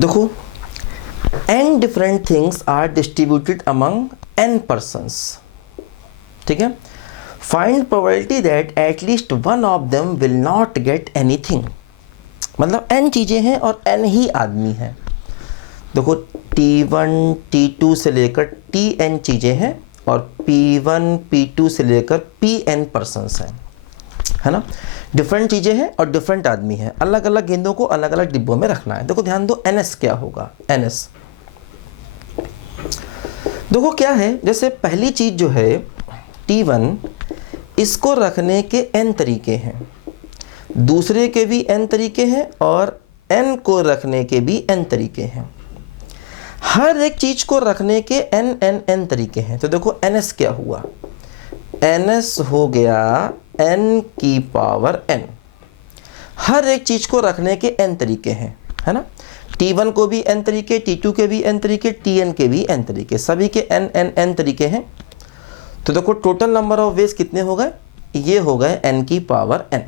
देखो, n different things are distributed among n persons, ठीक है। Find probability that at least one of them will not get anything. मतलब n चीज़ें हैं और n ही आदमी हैं। देखो, T1 T2 से लेकर Tn चीज़ें हैं और P1 P2 से लेकर Pn पर्सन्स हैं, है ना। डिफरेंट चीज़ें हैं और डिफरेंट आदमी हैं। अलग अलग गेंदों को अलग अलग डिब्बों में रखना है। देखो ध्यान दो, NS क्या होगा। NS देखो क्या है, जैसे पहली चीज़ जो है T1, इसको रखने के n तरीके हैं, दूसरे के भी n तरीके हैं और n को रखने के भी n तरीके हैं। हर एक चीज़ को रखने के n तरीके हैं। तो देखो NS क्या हुआ, NS हो गया n की पावर n। हर एक चीज़ को रखने के n तरीके हैं, है ना। T1 को भी n तरीके, T2 के भी n तरीके, Tn के भी n तरीके, सभी के n तरीके हैं। तो देखो टोटल नंबर ऑफ वेज कितने हो गए, ये हो गए n की पावर n।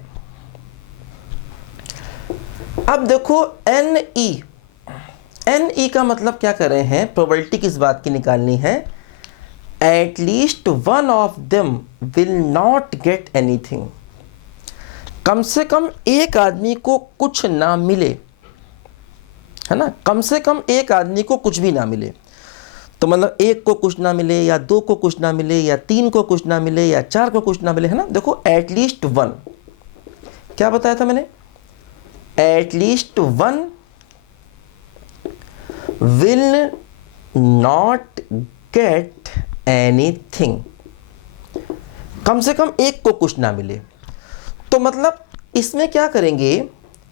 अब देखो NE का मतलब क्या कर रहे हैं, प्रोबेबिलिटी किस बात की निकालनी है, at least one of them will not get anything. कम से कम एक आदमी को कुछ ना मिले, है ना। कम से कम एक आदमी को कुछ भी ना मिले। तो मतलब एक को कुछ ना मिले या दो को कुछ ना मिले या तीन को कुछ ना मिले या चार को कुछ ना मिले, है ना। देखो एटलीस्ट वन, क्या बताया था मैंने, at least one will not get anything. कम से कम एक को कुछ ना मिले। तो मतलब इसमें क्या करेंगे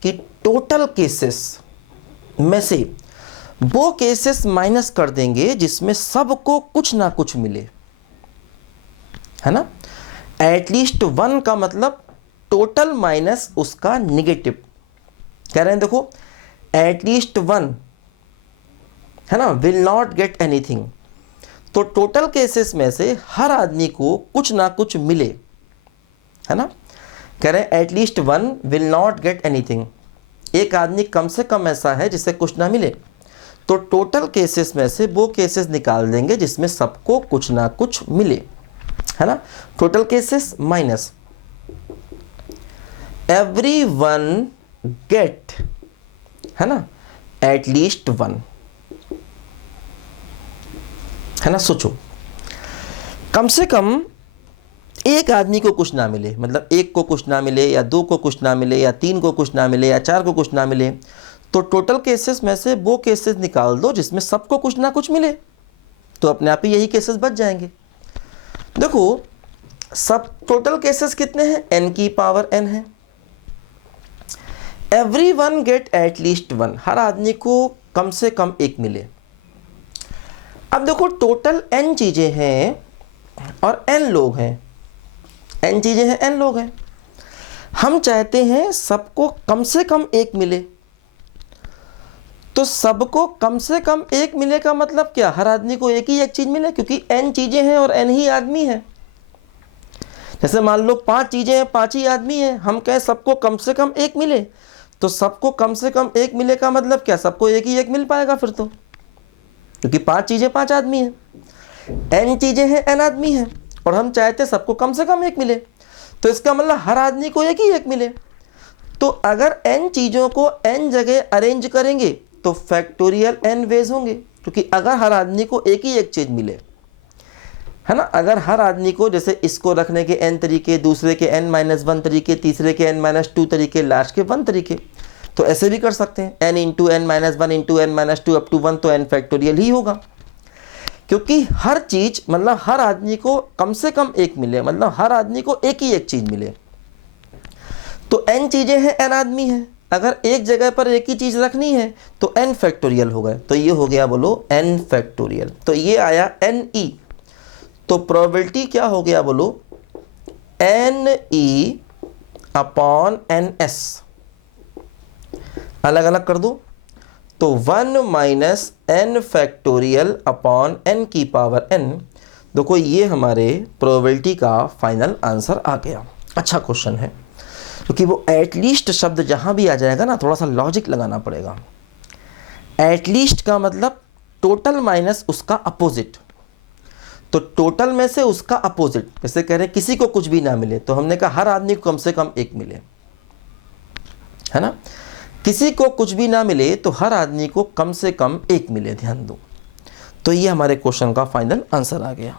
कि टोटल केसेस में से वो केसेस माइनस कर देंगे जिसमें सबको कुछ ना कुछ मिले, है ना। एटलीस्ट वन का मतलब टोटल माइनस उसका निगेटिव। कह रहे हैं देखो, एटलीस्ट वन, है ना, विल नॉट गेट एनीथिंग। तो टोटल केसेस में से हर आदमी को कुछ ना कुछ मिले, है ना। कह रहे हैं at least one will not get anything, एक आदमी कम से कम ऐसा है जिसे कुछ ना मिले। तो टोटल केसेस में से वो केसेस निकाल देंगे जिसमें सबको कुछ ना कुछ मिले, है ना। Total cases minus every one gate, है ना, एटलीस्ट वन, है ना। सोचो, कम से कम एक आदमी को कुछ ना मिले, मतलब एक को कुछ ना मिले या दो को कुछ ना मिले या तीन को कुछ ना मिले या चार को कुछ ना मिले। तो टोटल केसेस में से वो केसेस निकाल दो जिसमें सबको कुछ ना कुछ मिले, तो अपने आप ही यही केसेस बच जाएंगे। देखो सब टोटल केसेस कितने हैं, n की पावर n है। Every one get at least one, हर आदमी को कम से कम एक मिले। अब देखो टोटल n चीज़ें हैं और n लोग हैं, n चीज़ें हैं n लोग हैं। हम चाहते हैं सबको कम से कम एक मिले। तो सबको कम से कम एक मिले का मतलब क्या, हर आदमी को एक ही एक चीज़ मिले, क्योंकि n चीज़ें हैं और n ही आदमी हैं। जैसे मान लो 5 चीज़ें हैं, 5 ही आदमी हैं, हम कहें सबको कम से कम एक मिले। तो सबको कम से कम एक मिले का मतलब क्या, सबको एक ही एक मिल पाएगा फिर तो, क्योंकि 5 चीज़ें 5 आदमी हैं। n चीज़ें हैं n आदमी हैं और हम चाहते हैं सबको कम से कम एक मिले। तो इसका मतलब हर आदमी को एक ही एक मिले। तो अगर n चीज़ों को n जगह अरेंज करेंगे तो फैक्टोरियल n वेज होंगे, क्योंकि अगर हर आदमी को एक ही एक चीज़ मिले, है ना। अगर हर आदमी को, जैसे इसको रखने के n तरीके, दूसरे के n-1 तरीके, तीसरे के n-2 तरीके, लास्ट के 1 तरीके, तो ऐसे भी कर सकते हैं, n into n-1 into n-2 up to 1, तो n फैक्टोरियल ही होगा। क्योंकि हर चीज़ मतलब हर आदमी को कम से कम एक मिले, मतलब हर आदमी को एक ही एक चीज़ मिले। तो n चीज़ें हैं n आदमी हैं, अगर एक जगह पर एक ही चीज़ रखनी है तो n फैक्टोरियल हो गए। तो ये हो गया, बोलो n फैक्टोरियल। तो ये आया NE। तो प्रोबेबिलिटी क्या हो गया, बोलो NE अपॉन NS। अलग अलग कर दो, तो 1 minus n factorial upon n की पावर n। देखो ये हमारे प्रोबेबिलिटी का फाइनल आंसर आ गया। अच्छा क्वेश्चन है, क्योंकि वो एटलीस्ट शब्द जहाँ भी आ जाएगा ना, थोड़ा सा लॉजिक लगाना पड़ेगा। एटलीस्ट का मतलब टोटल माइनस उसका अपोजिट। तो टोटल में से उसका अपोजिट, जैसे कह रहे हैं किसी को कुछ भी ना मिले, तो हमने कहा हर आदमी को कम से कम एक मिले, है ना। किसी को कुछ भी ना मिले तो हर आदमी को कम से कम एक मिले, ध्यान दो। तो ये हमारे क्वेश्चन का फाइनल आंसर आ गया।